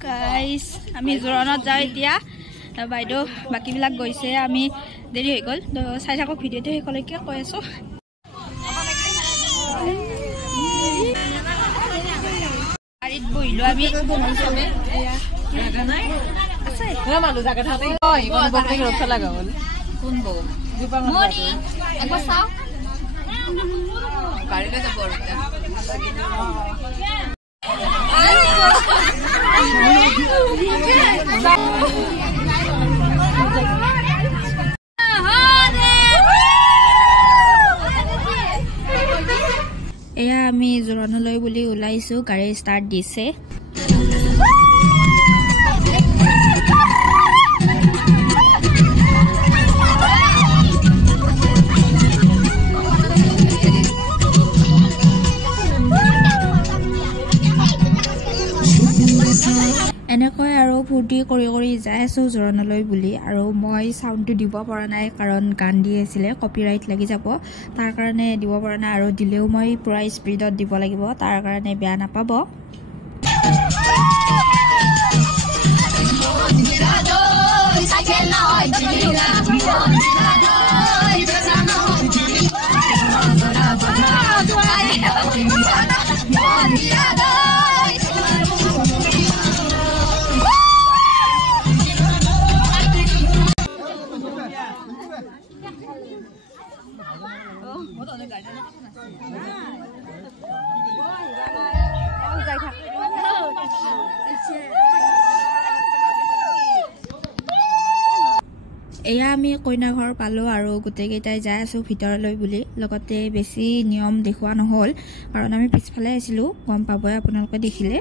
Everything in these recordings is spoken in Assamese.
গাইস আমি জোৰণত যাওঁ এতিয়া বাইদেউ বাকিবিলাক গৈছে আমি দেৰি হৈ গ'ল চাই থাকক ভিডিঅ'টো শেষলৈকে কৈ আছো গাড়ীত বহিলো আমি চবে আছে মানুহ জাগা থাকে ৰখা লাগা হ'ল কোন বৌ মনি একবাৰ চাও গাড়ীলৈ যাব আৰু এয়া আমি জোৰণলৈ বুলি ওলাইছো গাড়ী ষ্টাৰ্ট দিছে এনেকৈ আৰু ফূৰ্তি কৰি কৰি যাই আছো জোৰণলৈ বুলি আৰু মই সাউণ্ডটো দিব পৰা নাই কাৰণ গান দি আছিলে কপিৰাইট লাগি যাব তাৰ কাৰণে দিব পৰা নাই আৰু দিলেও মই পুৰা স্পীডত দিব লাগিব তাৰ কাৰণে বেয়া নাপাব এয়া আমি কইনা ঘৰ পালো আৰু গোটেই কেইটাই যাই আছো ভিতৰলৈ বুলি লগতে বেছি নিয়ম দেখুৱা নহল কাৰণ আমি পিছফালে আছিলো গম পাবই আপোনালোকে দেখিলে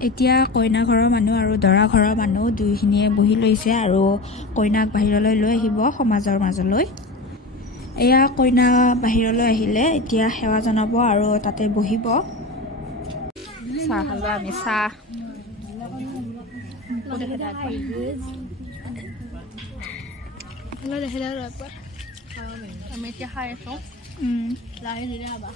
এতিয়া কইনা ঘৰৰ মানুহ আৰু দৰা ঘৰৰ মানুহ দুইখিনিয়ে বহি লৈছে আৰু কইনাক বাহিৰলৈ লৈ আহিব সমাজৰ মাজলৈ এয়া কইনা বাহিৰলৈ আহিলে এতিয়া সেৱা জনাব আৰু তাতে বহিব চাহ খালো আমি চাহ আমি এতিয়া খাই আছো লাহে ধীৰে খাবা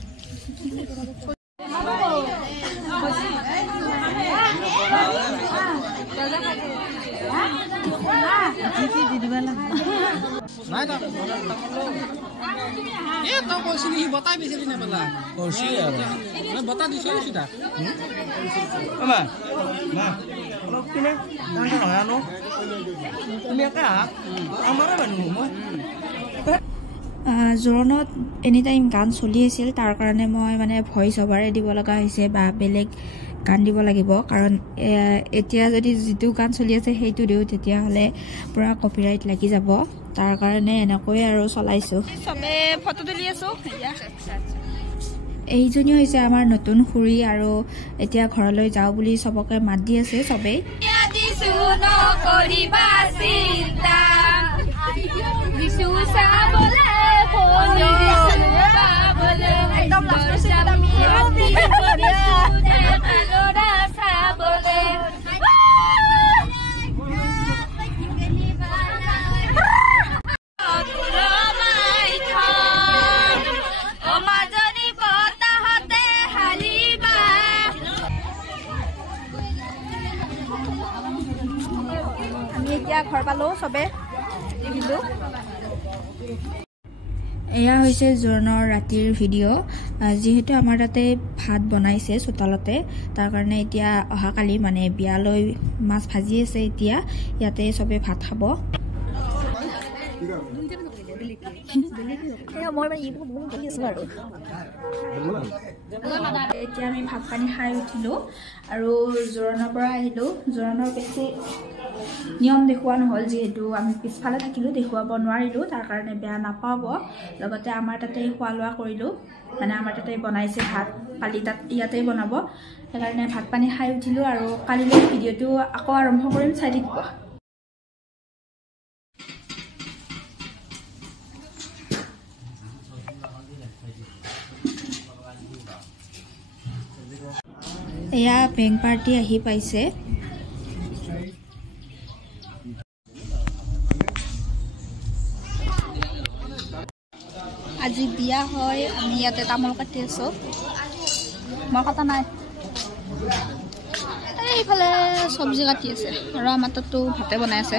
বতাই বেছি নাপালা বতা দিছো জোৰণত এনি টাইম গান চলি আছিল তাৰ কাৰণে মই মানে ভইচ অভাৰে দিব লগা হৈছে বা বেলেগ গান দিব লাগিব কাৰণ এতিয়া যদি যিটো গান চলি আছে সেইটো দিওঁ তেতিয়াহ'লে পুৰা কপিৰাইট লাগি যাব তাৰ কাৰণে এনেকৈ আৰু চলাইছো চবে ফটো তুলি আছো এইজনী হৈছে আমাৰ নতুন খুৰী আৰু এতিয়া ঘৰলৈ যাওঁ বুলি চবকে মাত দি আছে চবেই ঘৰ পালো চবে দেখিলো এয়া হৈছে জোৰণৰ ৰাতিৰ ভিডিঅ' যিহেতু আমাৰ তাতে ভাত বনাইছে চোতালতে তাৰ কাৰণে এতিয়া অহাকালি মানে বিয়ালৈ মাছ ভাজি আছে এতিয়া ইয়াতে চবে ভাত খাব এতিয়া আমি ভাত পানী খাই উঠিলো আৰু জোৰণৰ পৰা আহিলো জোৰণৰ বেছি নিয়ম দেখুৱা নহ'ল যিহেতু আমি পিছফালে থাকিলোঁ দেখুৱাব নোৱাৰিলোঁ তাৰ কাৰণে বেয়া নাপাব লগতে আমাৰ তাতে খোৱা লোৱা কৰিলোঁ মানে আমাৰ তাতে বনাইছে ভাত কালি তাত ইয়াতেই বনাব সেইকাৰণে ভাত পানী খাই উঠিলোঁ আৰু কালিলৈ ভিডিঅ'টো আকৌ আৰম্ভ কৰিম চাই থাকিব এয়া বেংক পাৰ্টি আহি পাইছে আজি বিয়া হয় আমি ইয়াতে তামোল কাটি আছো মই কটা নাই এইফালে চব্জি কাটি আছে আৰু আমাৰ তাতো ভাতে বনাই আছে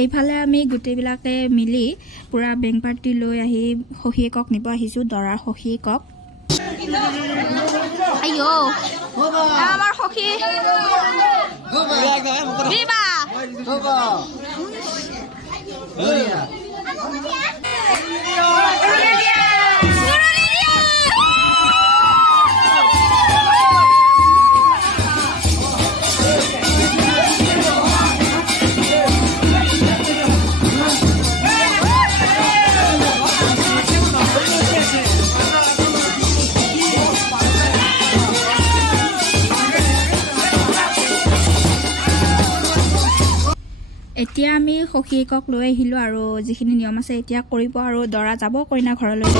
এইফালে আমি গুটেবিলাকে মিলি পুৰা বেংক পাৰ্টি লৈ আহি হহিয়েকক নিব আহিছো দৰাৰ হহিয়েকক আইও আমাৰ হহি বিবা এতিয়া আমি হহিয়েকক লৈ আহিলো আৰু যিখিনি নিয়ম আছে এতিয়া কৰিব আৰু দৰা যাব কইনা ঘৰলৈ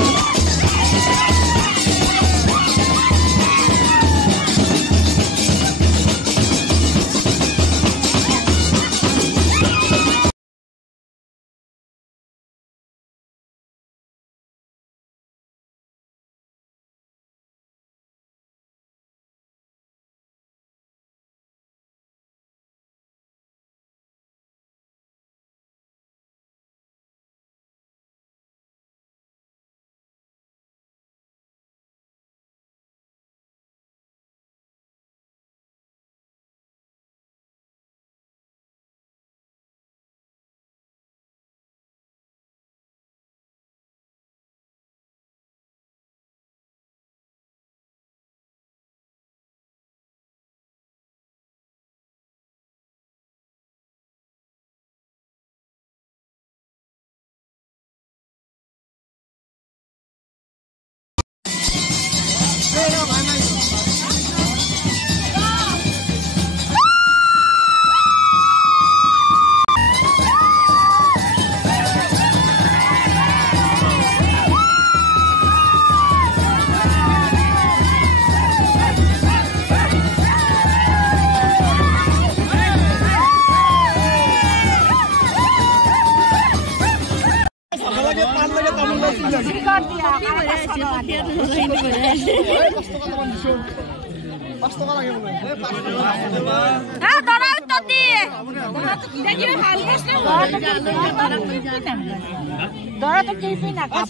Dora to keepin na. Dora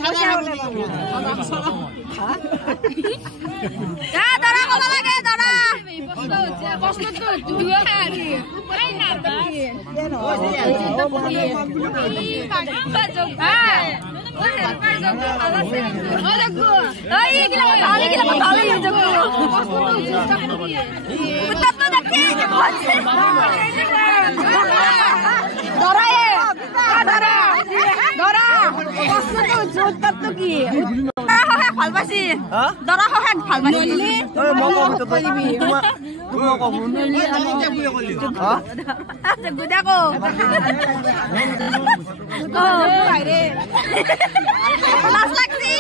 ko malagay Dora. Posto to dua hari. Ay na ba? Dora, ভাল পাইছি দৰা সহায় ভাল পাইছি লাজ লাগছি